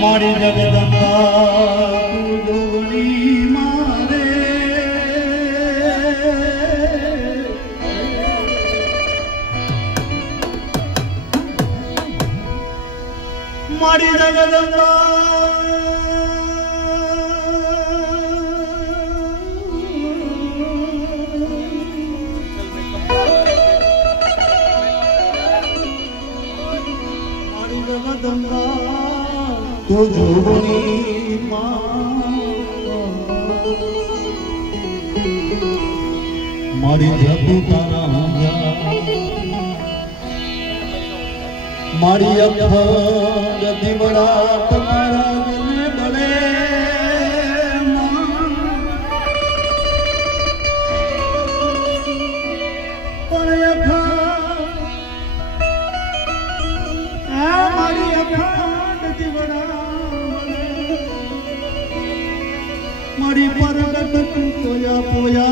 મારી જગદંબા જોગણી મારે મારી જગદંબા મારી જગદંબા तो जोगनी मारी जबूताना मारी अखंड दिवड़ा तुम्हारा गले बड़े मारी अखंड दिवड़ा मारी पर्वत पोया पोया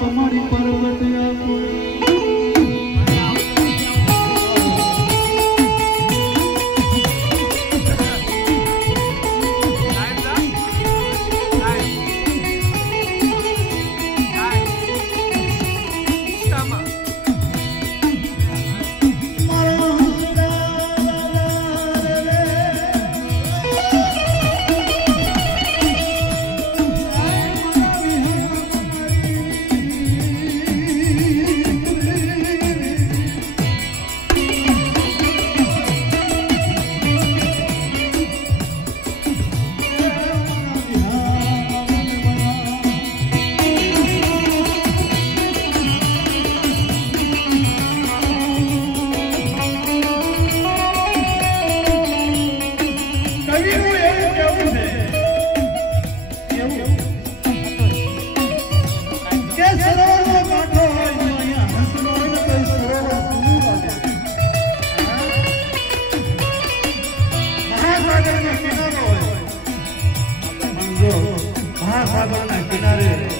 तुम्हारी पर्वत या पोया महासागर किनारे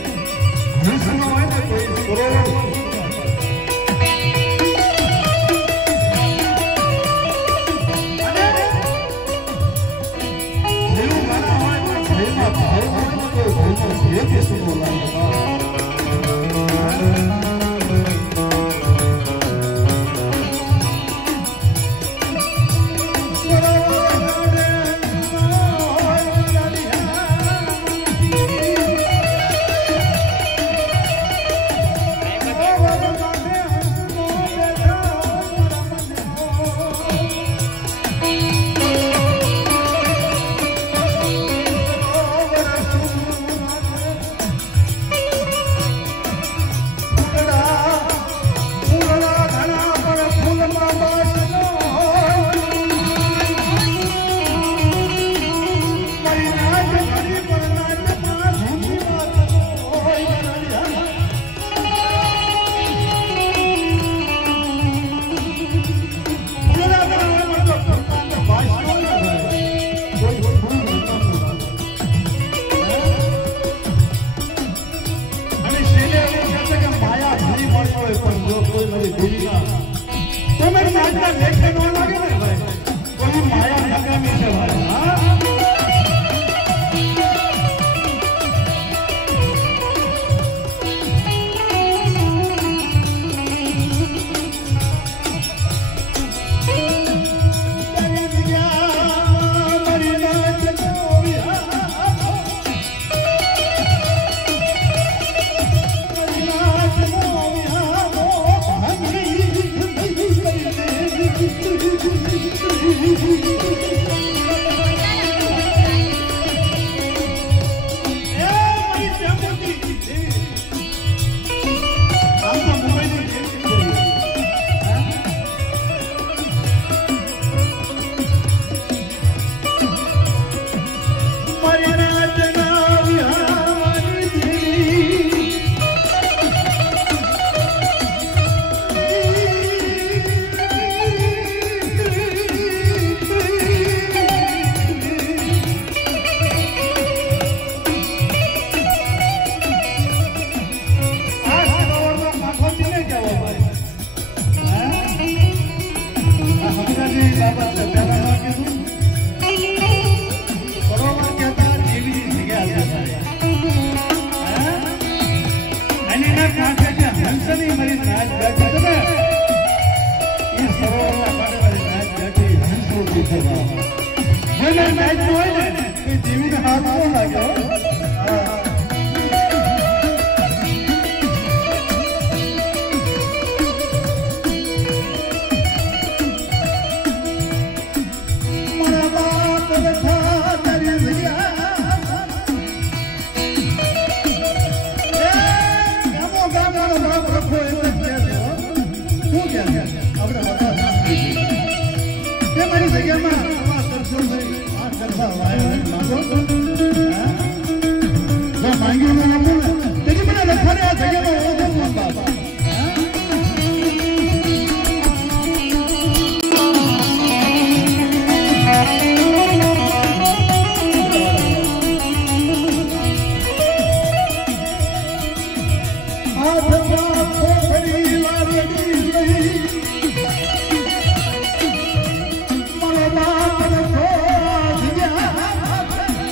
બાબત છે પહેલા કીધું બરોબર કહેતા જેવી જગ્યા છે ભાઈ અને ના કાંઠે જે હંસની મારી નાચ બેઠી છે ને એ સરોવરના કાંઠે મારી નાચ બેઠી હંસો દીધો જેને નાચ હોય ને એ દેવીને હાથ ન લાગ્યો